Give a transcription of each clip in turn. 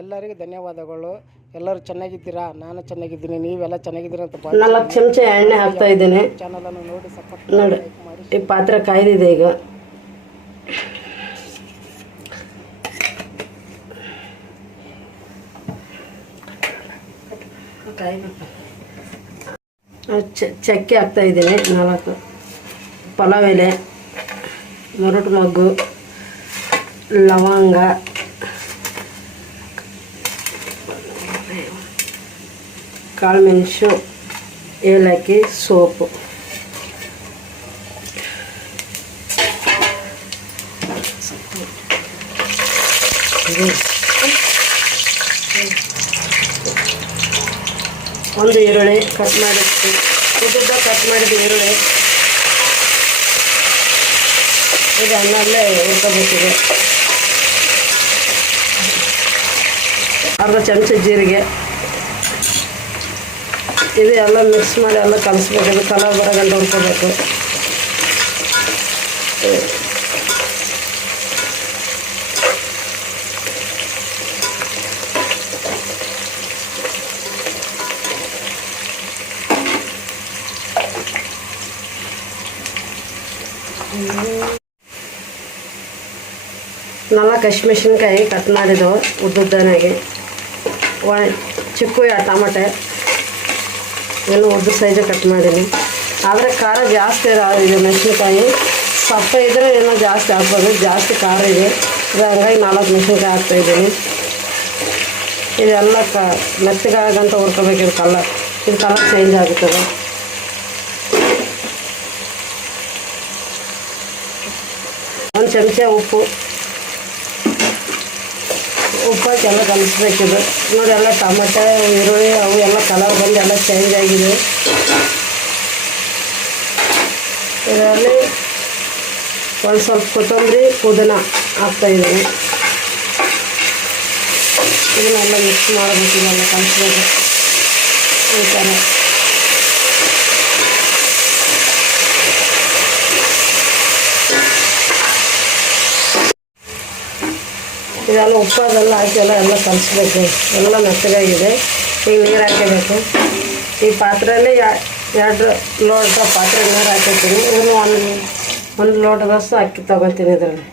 ಎಲ್ಲರಿಗೂ ಧನ್ಯವಾದಗಳು. ಎಲ್ಲರೂ ಚೆನ್ನಾಗಿದ್ದೀರಾ? ನಾನು ಚೆನ್ನಾಗಿದ್ದೀನಿ, ನೀವೆಲ್ಲ ಚೆನ್ನಾಗಿದ್ದೀರಾ ಅಂತ 4 ಚಮಚ ಎಣ್ಣೆ ಹಾಕ್ತಾ ಇದ್ದೀನಿ. ಚಾನಲನ್ನು ನೋಡಿ ಸಪೋರ್ಟ್ ನೋಡಿ, ಈ ಪಾತ್ರೆ ಕಾಯ್ದಿದೆ ಈಗ. ಚಕ್ಕೆ ಹಾಕ್ತಾ ಇದ್ದೀನಿ 4, ಪಲಾವ್ ಎಲೆ, ಮೊರಟು ಮೊಗ್ಗು, ಲವಂಗ, ಕಾಳುಮೆಣಸು, ಏಲಕ್ಕಿ, ಸೋಪು. ಒಂದು ಈರುಳ್ಳಿ ಕಟ್ ಮಾಡಿಟ್ಟು ಉದ್ದುದ್ದ ಕಟ್ ಮಾಡಿದ ಈರುಳ್ಳಿ ಇದು ಅನ್ನಲ್ಲೇ ಹುರ್ಕೋಬೇಕಿದೆ. ಅರ್ಧ ಚಮಚ ಜೀರಿಗೆ, ಇದು ಎಲ್ಲ ಮಿಕ್ಸ್ ಮಾಡಿ ಎಲ್ಲ ಕಲಿಸ್ಬೇಕು. ಇದು ಕಲರ್ ಬರೋ ಗಂಟೆ ಹುರ್ಕೋಬೇಕು. ನಾಲ್ಕು ಹಸಿಮೆಣಸಿನ್ಕಾಯಿ ಕಟ್ ಮಾಡಿದ್ದವು ಉದ್ದುದ್ದನಾಗಿ, ಚಿಕ್ಕು ಟಮಾಟೆ ಏನು ಉದ್ದ ಸೈಜ್ ಕಟ್ ಮಾಡೀನಿ. ಆದರೆ ಖಾರ ಜಾಸ್ತಿ ಇದೆ, ಮೆಣಸಿನ್ಕಾಯಿ ಸಪ್ಪೆ ಇದ್ದರೆ ಏನೋ ಜಾಸ್ತಿ ಹಾಕ್ಬೋದು, ಜಾಸ್ತಿ ಖಾರ ಇದೆ. ಹಂಗಾಗಿ 4 ಮೆಣಸಿನ್ಕಾಯಿ ಹಾಕ್ತಾಯಿದ್ದೀನಿ. ಇದೆಲ್ಲ ಮೆತ್ತಗಾಗಂತ ಹುರ್ಕೋಬೇಕು. ಇದು ಕಲರ್ ಚೇಂಜ್ ಆಗುತ್ತದೆ. ಒಂದು ಚಮಚ ಉಪ್ಪು ಹಾಕಿ ಎಲ್ಲ ಕಲಿಸ್ಬೇಕಿದೆ. ನೋಡಿ, ಎಲ್ಲ ಟೊಮೆಟೊ ಈರುಳ್ಳಿ ಅವು ಎಲ್ಲ ಕಲರ್ ಬಂದು ಎಲ್ಲ ಚೇಂಜ್ ಆಗಿದೆ. ಇದರಲ್ಲಿ ಒಂದು ಸ್ವಲ್ಪ ಕೊತ್ತಂಬರಿ ಪುದೀನ ಹಾಕ್ತಾಯಿದ್ದೀನಿ. ಇದನ್ನೆಲ್ಲ ಮಿಕ್ಸ್ ಮಾಡಬೇಕು, ಇದೆಲ್ಲ ಕಲಿಸ್ಬೇಕು ಈ ಥರ. ಇದೆಲ್ಲ ಉಪ್ಪು ಅದೆಲ್ಲ ಹಾಕಿ ಎಲ್ಲ ಕಲಿಸ್ಬೇಕು. ಎಲ್ಲ ಮೆತ್ತಗಾಗಿದೆ. ಈಗ ನೀರು ಹಾಕಬೇಕು. ಈ ಪಾತ್ರೆಯಲ್ಲಿ 2 ಲೋಟ ಪಾತ್ರೆ ನೀರು ಹಾಕಿರ್ತೀನಿ. ಇದನ್ನು ಒಂದು ಲೋಟದಷ್ಟು ಅಕ್ಕಿ ತೊಗೊತೀನಿ ಇದರಲ್ಲಿ.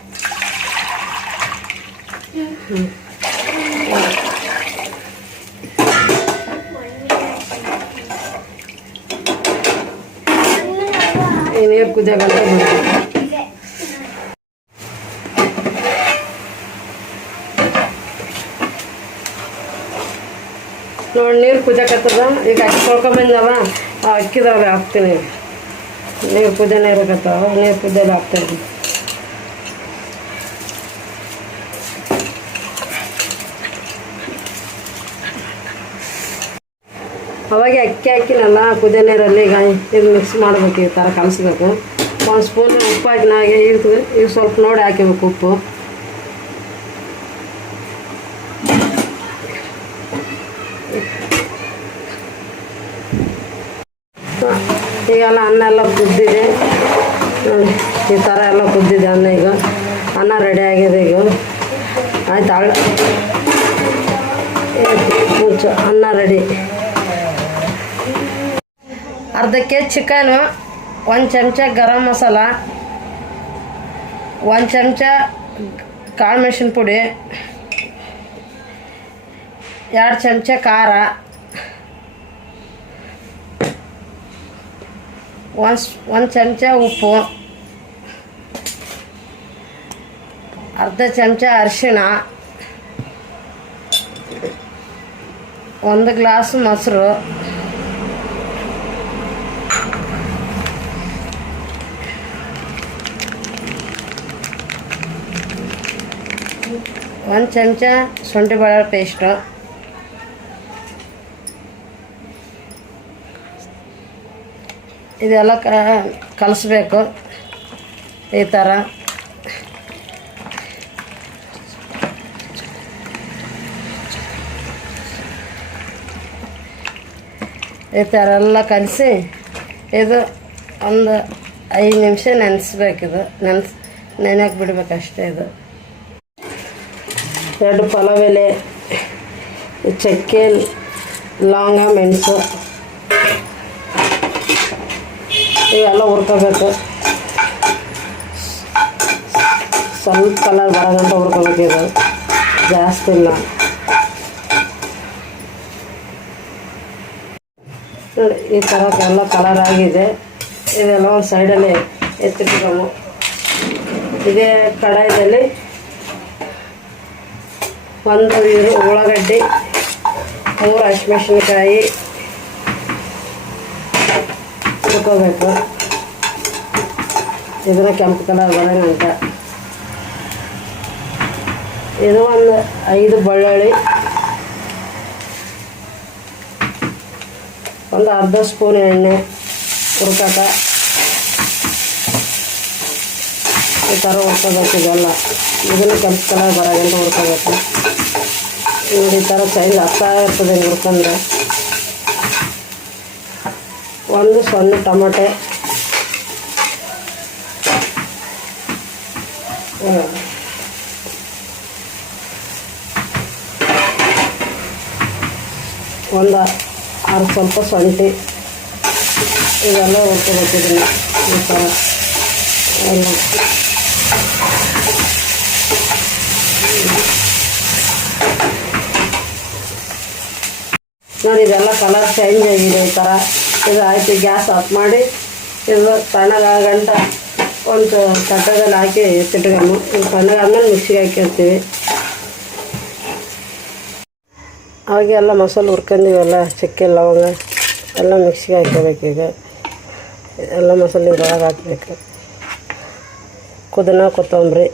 ಈ ನೀರು ಕುದಿಯೋಗಂತ ಬಿಡಬೇಕು. ನೋಡಿ, ನೀರು ಕುದಿಯಕತ್ತದ. ಈಗ ಅಕ್ಕಿ ತೊಳ್ಕೊಂಬಂದವ, ಆ ಅಕ್ಕಿದಾಗ ಹಾಕ್ತೀನಿ. ನೀರು ಕುದಿಯೋನೇ ಇರಕತ್ತವ, ನೀರು ಕುದಿಯೋದು ಹಾಕ್ತೀನಿ. ಅವಾಗ ಅಕ್ಕಿ ಹಾಕಿನಲ್ಲ ಕುದಿಯೋ ನೀರಲ್ಲಿ ಈಗ ಇದು ಮಿಕ್ಸ್ ಮಾಡಬೇಕು. ಈ ಥರ ಕಲಿಸ್ಬೇಕು. 1 ಸ್ಪೂನ್ ಉಪ್ಪು ಹಾಕಿನಾಗೆ ಈಗ ಸ್ವಲ್ಪ ನೋಡಿ ಹಾಕಬೇಕು ಉಪ್ಪು. ಈಗೆಲ್ಲ ಅನ್ನ ಎಲ್ಲ ಕುದ್ದಿದೆ ನೋಡಿ, ಈ ಥರ ಎಲ್ಲ ಕುದ್ದಿದೆ ಅನ್ನ. ಈಗ ಅನ್ನ ರೆಡಿ ಆಗಿದೆ. ಈಗ ಆಯ್ತು, ಅನ್ನ ರೆಡಿ. ಅರ್ಧ ಕೆಜಿ ಚಿಕನು, 1 ಚಮಚ ಗರಂ ಮಸಾಲ, 1 ಚಮಚ ಕಾಳು ಮೆಣಸಿನ ಪುಡಿ, 2 ಚಮಚ ಖಾರ, 1 ಚಮಚ ಉಪ್ಪು, ಅರ್ಧ ಚಮಚ ಅರಿಶಿಣ, 1 ಗ್ಲಾಸ್ ಮೊಸರು, 1 ಚಮಚ ಶುಂಠಿ ಬೆಳ್ಳುಳ್ಳಿ ಪೇಸ್ಟು, ಇದೆಲ್ಲ ಕಲಿಸ್ಬೇಕು ಈ ಥರ. ಈ ಥರ ಎಲ್ಲ ಕಲಿಸಿ ಇದು ಒಂದು 5 ನಿಮಿಷ ನೆನೆಸ್ಬೇಕಿದು. ನೆನೆಯಕ್ಕೆ ಬಿಡ್ಬೇಕಷ್ಟೇ. ಇದು 2 ಪಲಾವ್ ಎಲೆ, ಚಕ್ಕೆ, ಲವಂಗ, ಮೆಣಸು ಇವೆಲ್ಲ ಹುರ್ಕೋಬೇಕು. ಸ್ವಲ್ಪ ಕಲರ್ ಬರೋಗಂಟ ಹುರ್ಕೋಬೇಕು. ಇದು ಜಾಸ್ತಿ ಇಲ್ಲ ನೋಡಿ. ಈ ಥರ ಎಲ್ಲ ಕಲರ್ ಆಗಿದೆ. ಇದೆಲ್ಲ ಒಂದು ಸೈಡಲ್ಲಿ ಎತ್ತಿಟ್ಕೊಂಡು ಇದೇ ಕಡಾಯಿದಲ್ಲಿ ಒಂದು ಉಳ್ಳಾಗಡ್ಡಿ, 3 ಹಸಿಮೆಣಸಿನ್ಕಾಯಿ ಹುರ್ಕೋಬೇಕು. ಇದನ್ನ ಕೆಂಪು ಕಲರ್ ಬರೋಂಗಂಟ. ಇದು ಒಂದು 5 ಬೆಳ್ಳುಳ್ಳಿ, ಒಂದು ಅರ್ಧ ಸ್ಪೂನ್ ಎಣ್ಣೆ ಹುರ್ಕಕ್ಕೆ ಈ ಥರ ಹುರ್ಕೋಬೇಕು. ಇದೆಲ್ಲ ಇದನ್ನು ಕೆಂಪು ಕಲರ್ ಬರೋಗಂಟ ಹುರ್ಕೋಬೇಕು. ನೋಡಿ ಈ ಥರ ಚೈನ್ ಆಗ್ತಾ ಇರ್ತದೆ ಹುರ್ಕೊಂಡ್ರೆ. ಒಂದು ಸಣ್ಣ ಟೊಮಟೆ, ಒಂದು ಸ್ವಲ್ಪ ಶುಂಠಿ, ಇವೆಲ್ಲ ಹುರ್ಕೋಬೇಕು. ಇದನ್ನು ಈ ಥರ ಎಲ್ಲ ನೋಡಿ. ಇದೆಲ್ಲ ಕಲರ್ ಚೇಂಜ್ ಆಗಿದೆ. ಈ ಥರ ಇದು ಆಯ್ತು. ಗ್ಯಾಸ್ ಆಫ್ ಮಾಡಿ ಇದು ತಣ್ಣಗಾಗಂಟ ಒಂದು ತಟ್ಟದಲ್ಲಿ ಹಾಕಿ ಎತ್ತಿಟ್ಕೊಂಡು ಇದು ತಣ್ಣಗಾದ್ಮೇಲೆ ಮಿಕ್ಸಿಗೆ ಹಾಕಿರ್ತೀವಿ. ಹಾಗೆ ಎಲ್ಲ ಮಸಾಲೆ ಹುರ್ಕೊಂಡಿವೆಲ್ಲ ಚಕ್ಕೆ, ಲವಂಗ ಎಲ್ಲ ಮಿಕ್ಸಿಗೆ ಹಾಕೋಬೇಕು. ಈಗ ಎಲ್ಲ ಮಸಾಲೆ ಇದ್ರೊಳಗೆ ಹಾಕಬೇಕು. ಪುದೀನ, ಕೊತ್ತಂಬರಿ,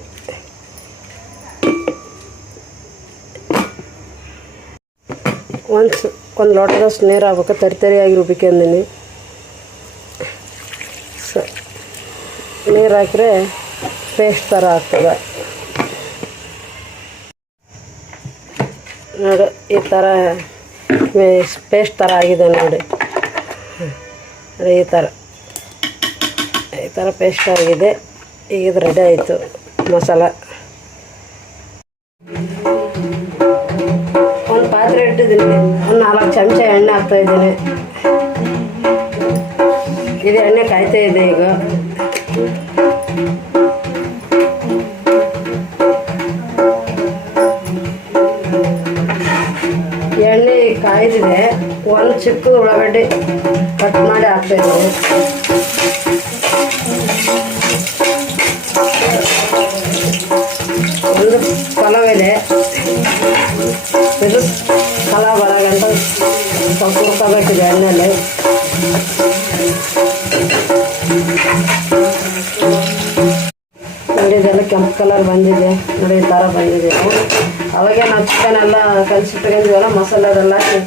ಒಂದು ಲೋಟದಷ್ಟು ನೀರು ಹಾಕ್ಬೇಕು. ತರಿಯಾಗಿ ರುಬ್ಬಿಕೊಂಡಿನಿ. ನೀರು ಹಾಕಿದ್ರೆ ಪೇಸ್ಟ್ ಥರ ಆಗ್ತದೆ ನೋಡಿ. ಈ ಥರ ಪೇಸ್ಟ್ ಥರ ಆಗಿದೆ ನೋಡಿ. ಈ ಥರ ಪೇಸ್ಟ್ ಆಗಿದೆ. ಈಗ ಇದು ರೆಡಿ ಆಯಿತು ಮಸಾಲ. ಒಂದು ಪಾತ್ರೆ ಇಟ್ಟಿದ್ದೀನಿ. ಒಂದು 4 ಚಮಚ ಎಣ್ಣೆ ಹಾಕ್ತಾಯಿದ್ದೀನಿ. ಇದು ಎಣ್ಣೆ ಕಾಯ್ತಾ ಇದೆ. ಈಗ ಎಣ್ಣೆ ಕಾಯ್ದಿದೆ. ಒಂದು ಚಿಕ್ಕ ಉಳ್ಳಾಗಡ್ಡಿ ಕಟ್ ಮಾಡಿ ಹಾಕ್ತಾಯಿದ್ದೀನಿ. ಒಂದು ಪಲಾವ್ ಎಲೆ, ಇದು ಪಲಾವ್ ಬರೋಗಂಟ ಸ್ವಲ್ಪ ಹುರ್ಕೋಬೇಕಿದೆ ಎಣ್ಣೆಯಲ್ಲಿ. ನೋಡಿ ಇದೆಲ್ಲ ಕೆಂಪು ಕಲರ್ ಬಂದಿದೆ ನೋಡಿ. ಈ ಥರ ಬಂದಿದೆ. ಅವಾಗೆ ನಾವು ಚಿಕನ್ ಎಲ್ಲ ಕಲಿಸಿಟ್ಕೊಂಡಿದ್ದೀವಲ್ಲ, ಮಸಾಲೆ ಅದೆಲ್ಲ ಹಾಕಿ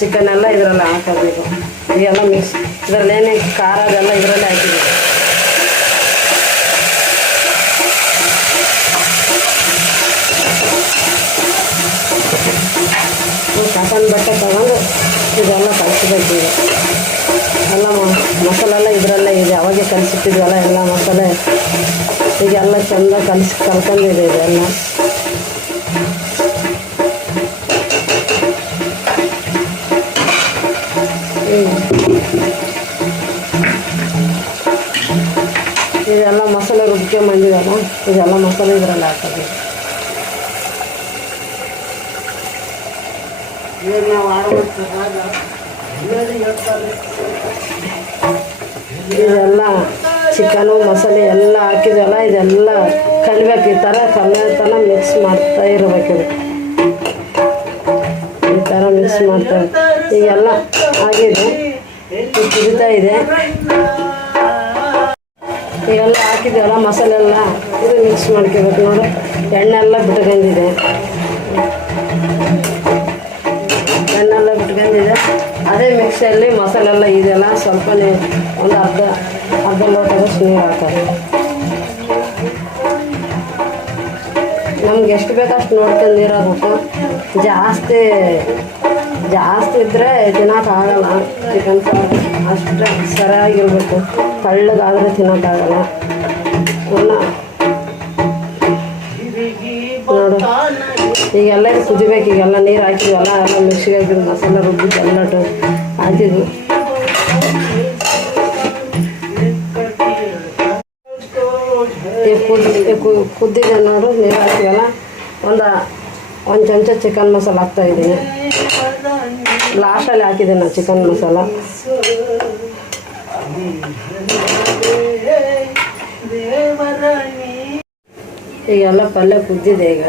ಚಿಕನ್ ಎಲ್ಲ ಇದರಲ್ಲಿ ಹಾಕೋಬೇಕು. ಇದೆಲ್ಲ ಮಿಕ್ಸ್ ಇದರಲ್ಲಿ ಏನೇ ಖಾರ ಅದೆಲ್ಲ ಇದರಲ್ಲೇ ಹಾಕಿದ್ದೀವಿ. ಕಾಟನ್ ಬಟ್ಟೆ ತಗೊಂಡು ಇದೆಲ್ಲ ಕಲಿಸ್ಬೇಕು. ಈಗ ಎಲ್ಲ ಮಸಾಲೆ ಎಲ್ಲ ಇದರಲ್ಲೇ ಇದೆ. ಅವಾಗೆ ಕಲಿಸಿಟ್ಟಿದ್ವಲ್ಲ ಎಲ್ಲ ಮಸಾಲೆ ಈಗೆಲ್ಲ ಚೆಂದ ಕಲ್ಕೊಂಡಿದೆ ಇದೆಲ್ಲ. ಇದೆಲ್ಲ ಮಸಾಲೆ ರುಬ್ಕೊಂಬಂದಿದಲ್ಲ, ಇದೆಲ್ಲ ಮಸಾಲೆ ಇದರಲ್ಲಿ ಹಾಕೋದು. ಇದೆಲ್ಲ ಚಿಕನು ಮಸಾಲೆ ಎಲ್ಲ ಹಾಕಿದೆಲ್ಲ ಇದೆಲ್ಲ ಕಲಿಬೇಕು. ಈ ಥರ ಕಲಿಯೋತನ ಮಿಕ್ಸ್ ಮಾಡ್ತಾ ಇರಬೇಕು. ಈ ಥರ ಮಿಕ್ಸ್ ಮಾಡ್ತಾರೆ. ಈಗೆಲ್ಲ ಆಗಿದೆ, ಕುದಿತಾ ಇದೆ. ಇವೆಲ್ಲ ಹಾಕಿದ್ದೀವಲ್ಲ ಮಸಾಲೆ ಎಲ್ಲ ಇದು ಮಿಕ್ಸ್ ಮಾಡ್ಕೋಬೇಕು ನೋಡಿ. ಎಣ್ಣೆ ಎಲ್ಲ ಬಿಟ್ಕೊಂಡಿದೆ. ಎಣ್ಣೆಲ್ಲ ಬಿಟ್ಕೊಂಡಿದೆ. ಅದೇ ಮಿಕ್ಸಿಯಲ್ಲಿ ಮಸಾಲೆ ಎಲ್ಲ ಇದೆಲ್ಲ ಸ್ವಲ್ಪ ಒಂದು ಅರ್ಧ ಲೋಟದಷ್ಟು ನೀರು ಹಾಕೋದು. ನಮ್ಗೆ ಎಷ್ಟು ಬೇಕೋ ಅಷ್ಟು ನೋಡ್ಕೊಂಡು ನೀರು ಹಾಕ್ಬೇಕು. ಜಾಸ್ತಿ ಇದ್ದರೆ ತಿನ್ನೋಕ್ಕಾಗಲ್ಲ. ಚಿಕನ್ ಸಾರು ಅಷ್ಟು ಸರಿಯಾಗಿರ್ಬೇಕು. ತಳ್ಳಗಾದರೆ ತಿನ್ನೋಕ್ಕಾಗಲ್ಲ. ನೋಡು ಈಗೆಲ್ಲ ಕುದಿಬೇಕು. ಈಗೆಲ್ಲ ನೀರು ಹಾಕಿದ್ವಲ್ಲ, ಎಲ್ಲ ಮಿಕ್ಸಿಗೆ ಹಾಕಿದ್ವಿ, ಮಸಾಲೆ ರುಬ್ಬಿದ್ದು ಎಲ್ಲ ಹಾಕಿದ್ವಿ. ಕುದ್ದಿದೆ ನೋಡು, ನೀರು ಹಾಕಿವಲ್ಲ. ಒಂದು ಚಮಚ ಚಿಕನ್ ಮಸಾಲ ಹಾಕ್ತಾಯಿದ್ದೀನಿ. ಲಾಸ್ಟಲ್ಲಿ ಹಾಕಿದ್ದೆ ನಾನು ಚಿಕನ್ ಮಸಾಲ. ಈಗೆಲ್ಲ ಪಲ್ಯ ಕುದ್ದಿದೆ. ಈಗ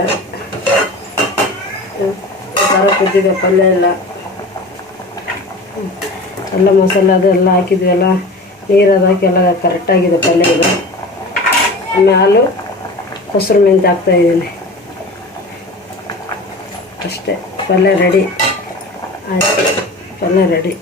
ಖಾರ ಕುದ್ದಿದೆ, ಪಲ್ಯ ಎಲ್ಲ ಮಸಾಲೆ ಅದೆಲ್ಲ ಹಾಕಿದ್ವಲ್ಲ, ನೀರು ಅದು ಹಾಕಿ ಎಲ್ಲ ಕರೆಕ್ಟಾಗಿದೆ ಪಲ್ಯ. ಇದು ಮ್ಯಾಲು ಮೊಸರು ಮೆಂತ್ಯ ಹಾಕ್ತಾಯಿದ್ದೀನಿ ಅಷ್ಟೇ. ಪಲ್ಯ ರೆಡಿ ಆಯಿತು, ಪಲ್ಯ ರೆಡಿ.